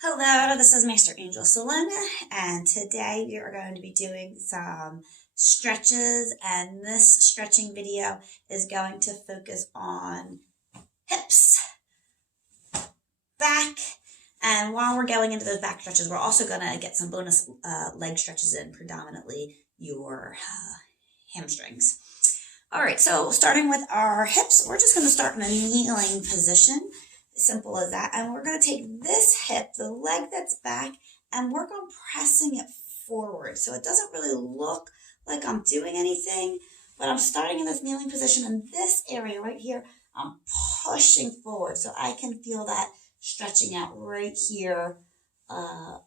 Hello, this is Master Angel Salona, and today we are going to be doing some stretches, and this stretching video is going to focus on hips, back, and while we're going into those back stretches, we're also going to get some bonus leg stretches in, predominantly your hamstrings. All right, so starting with our hips, we're just going to start in a kneeling position. Simple as that. And we're going to take this hip, the leg that's back, and work on pressing it forward. So it doesn't really look like I'm doing anything, but I'm starting in this kneeling position, and this area right here, I'm pushing forward. So I can feel that stretching out right here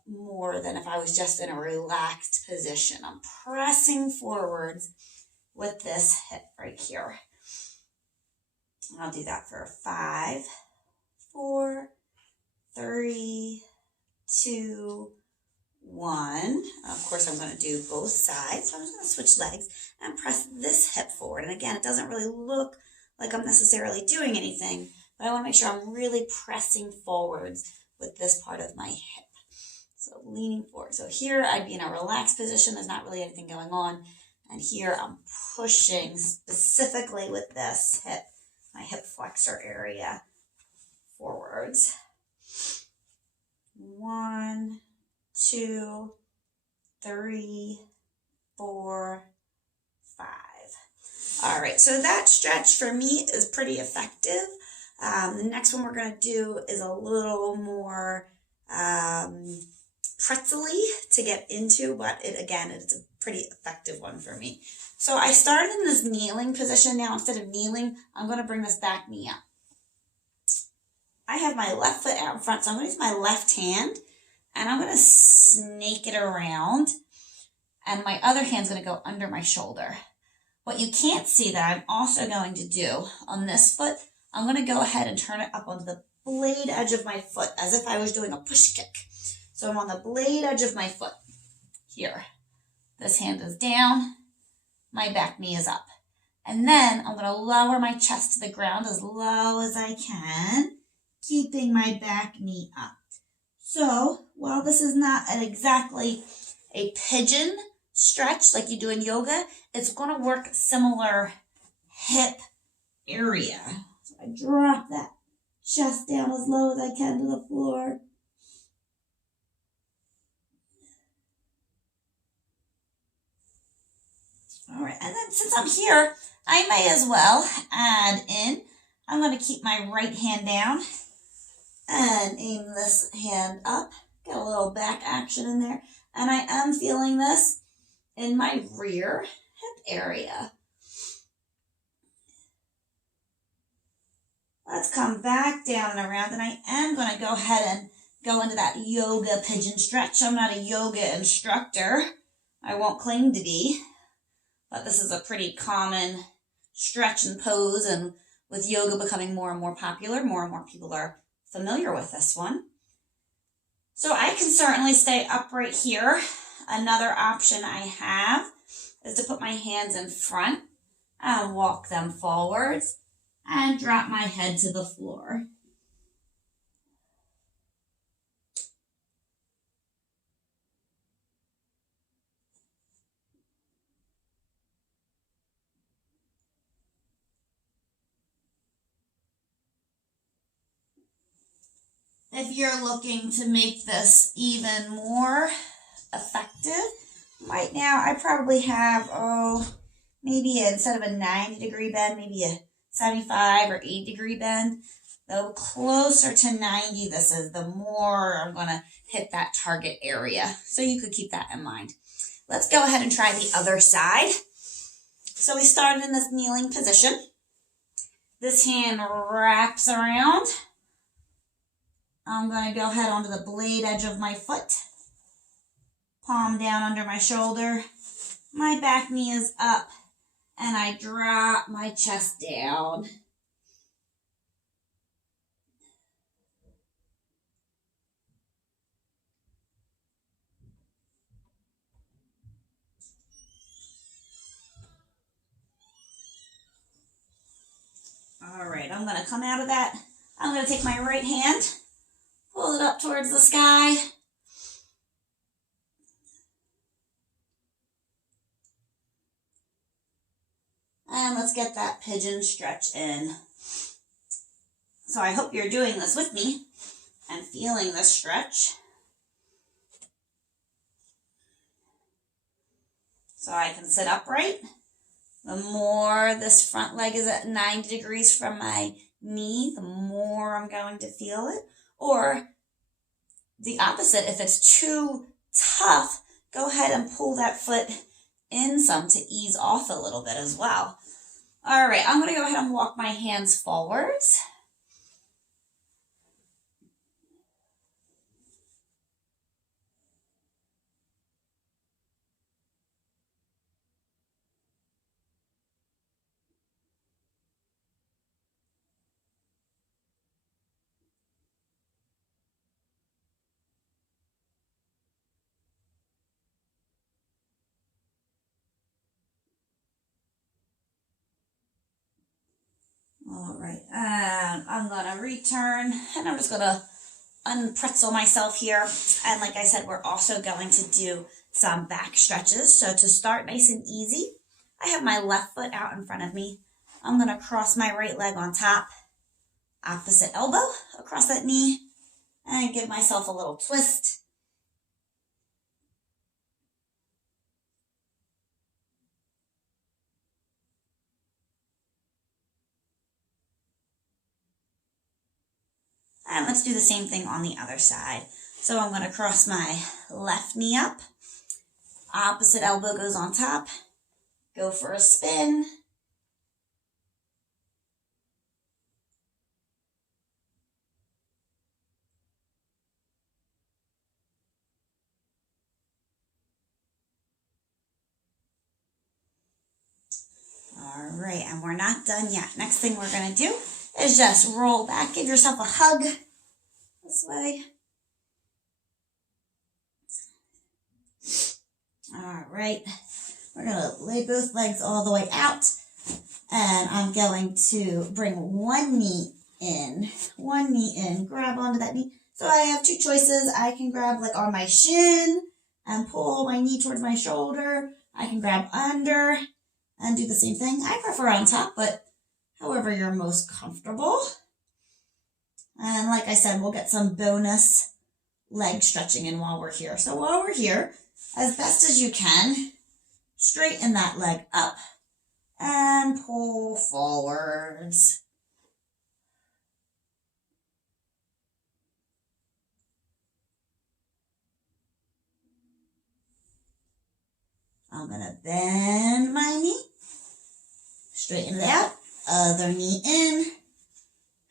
more than if I was just in a relaxed position. I'm pressing forwards with this hip right here. I'll do that for 5, 4, 3, 2, 1. Of course, I'm going to do both sides. So I'm just going to switch legs and press this hip forward. And again, it doesn't really look like I'm necessarily doing anything, but I want to make sure I'm really pressing forwards with this part of my hip. So leaning forward. So here I'd be in a relaxed position. There's not really anything going on. And here I'm pushing specifically with this hip, my hip flexor area, forwards. 1, 2, 3, 4, 5. All right, so that stretch for me is pretty effective. The next one we're going to do is a little more pretzel-y to get into, but it's a pretty effective one for me. So I started in this kneeling position. Now instead of kneeling, I'm going to bring this back knee up. I have my left foot out in front, so I'm going to use my left hand, and I'm going to snake it around, and my other hand's going to go under my shoulder. What you can't see that I'm also going to do on this foot, I'm going to go ahead and turn it up onto the blade edge of my foot as if I was doing a push kick. So I'm on the blade edge of my foot here. This hand is down, my back knee is up. And then I'm going to lower my chest to the ground as low as I can, keeping my back knee up. So while this is not exactly a pigeon stretch like you do in yoga, it's going to work similar hip area. So I drop that chest down as low as I can to the floor. All right, and then since I'm here, I may as well add in, I'm going to keep my right hand down and aim this hand up. Get a little back action in there. And I am feeling this in my rear hip area. Let's come back down and around, and I am going to go ahead and go into that yoga pigeon stretch. I'm not a yoga instructor. I won't claim to be, but this is a pretty common stretch and pose, and with yoga becoming more and more popular, more and more people are familiar with this one. So I can certainly stay upright here. Another option I have is to put my hands in front and walk them forwards and drop my head to the floor. If you're looking to make this even more effective, right now I probably have, maybe instead of a 90-degree bend, maybe a 75 or 80-degree bend. The closer to 90 this is, the more I'm going to hit that target area. So you could keep that in mind. Let's go ahead and try the other side. So we started in this kneeling position. This hand wraps around. I'm going to go ahead onto the blade edge of my foot. Palm down under my shoulder. My back knee is up. And I drop my chest down. All right, I'm going to come out of that. I'm going to take my right hand, pull it up towards the sky. And let's get that pigeon stretch in. So I hope you're doing this with me and feeling this stretch. So I can sit upright. The more this front leg is at 90 degrees from my knee, the more I'm going to feel it. Or the opposite, if it's too tough, go ahead and pull that foot in some to ease off a little bit as well. All right, I'm going to go ahead and walk my hands forwards. All right, and I'm gonna return, and I'm just gonna unpretzel myself here. And like I said, we're also going to do some back stretches. So to start nice and easy, I have my left foot out in front of me. I'm gonna cross my right leg on top, opposite elbow across that knee, and give myself a little twist. And let's do the same thing on the other side. So I'm going to cross my left knee up. Opposite elbow goes on top. Go for a spin. All right, and we're not done yet. Next thing we're going to do is just roll back. Give yourself a hug this way. All right, we're going to lay both legs all the way out, and I'm going to bring one knee in, grab onto that knee. So I have two choices. I can grab like on my shin and pull my knee towards my shoulder. I can grab under and do the same thing. I prefer on top, but however you're most comfortable. And like I said, we'll get some bonus leg stretching in while we're here. So while we're here, as best as you can, straighten that leg up and pull forwards. I'm going to bend my knee, straighten it out, other knee in,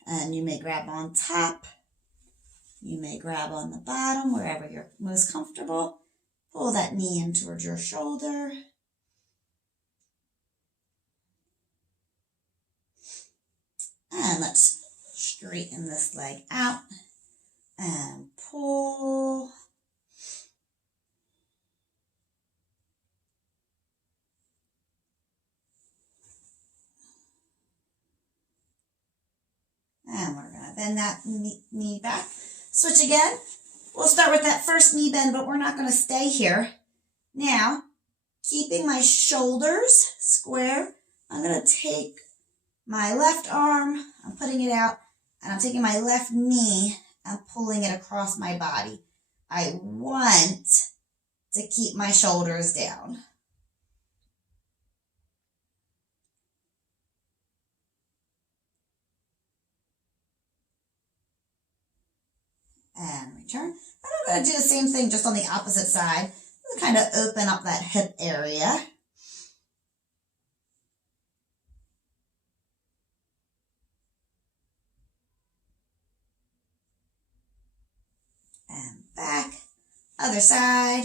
and you may grab on top. You may grab on the bottom, wherever you're most comfortable. Pull that knee in towards your shoulder. And let's straighten this leg out and pull. And we're going to bend that knee back. Switch again. We'll start with that first knee bend, but we're not going to stay here. Now, keeping my shoulders square, I'm going to take my left arm, I'm putting it out, and I'm taking my left knee and pulling it across my body. I want to keep my shoulders down. And return. And I'm going to do the same thing just on the opposite side. Kind of open up that hip area. And back. Other side.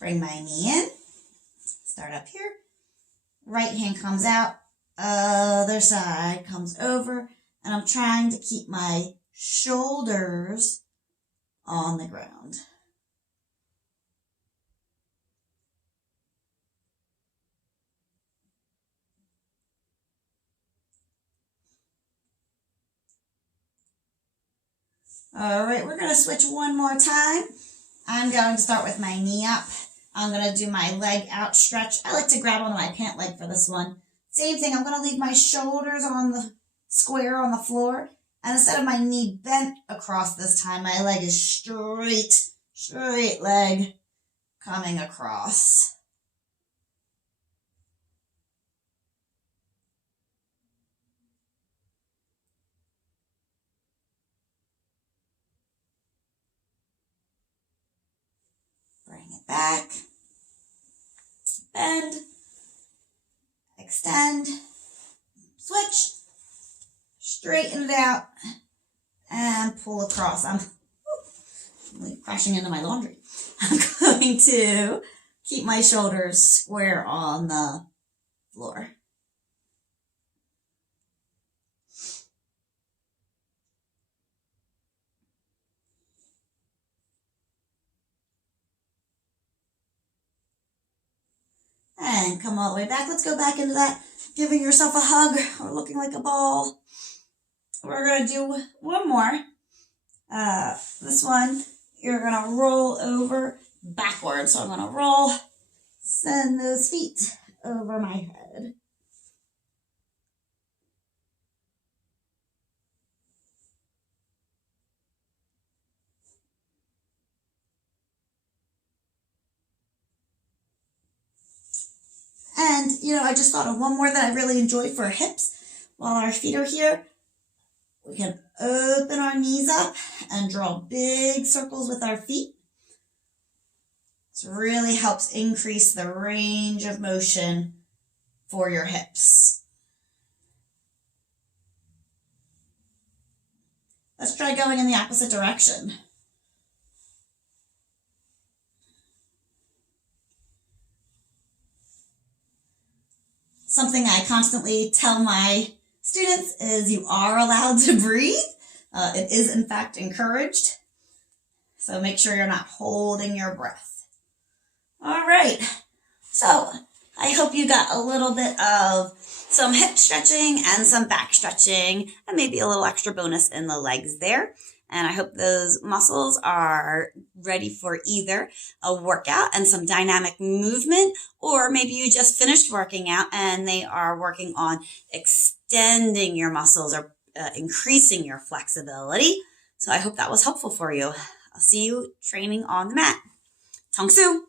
Bring my knee in. Start up here. Right hand comes out. Other side comes over. And I'm trying to keep my shoulders on the ground. All right, we're going to switch one more time. I'm going to start with my knee up. I'm going to do my leg out stretch. I like to grab onto my pant leg for this one. Same thing, I'm going to leave my shoulders on the square on the floor. And instead of my knee bent across this time, my leg is straight leg coming across. Bring it back, bend, extend, switch, straighten it out, and pull across. I'm crashing into my laundry. I'm going to keep my shoulders square on the floor. And come all the way back. Let's go back into that giving yourself a hug or looking like a ball. We're going to do one more. This one, you're going to roll over backwards. So I'm going to roll, send those feet over my head. And, I just thought of one more that I really enjoy for hips. While our feet are here, we can open our knees up and draw big circles with our feet. This really helps increase the range of motion for your hips. Let's try going in the opposite direction. Something I constantly tell my students is you are allowed to breathe. It is in fact encouraged. So make sure you're not holding your breath. All right. So I hope you got a little bit of some hip stretching and some back stretching and maybe a little extra bonus in the legs there. And I hope those muscles are ready for either a workout and some dynamic movement, or maybe you just finished working out and they are working on extending your muscles or increasing your flexibility. So I hope that was helpful for you. I'll see you training on the mat. Tong Su.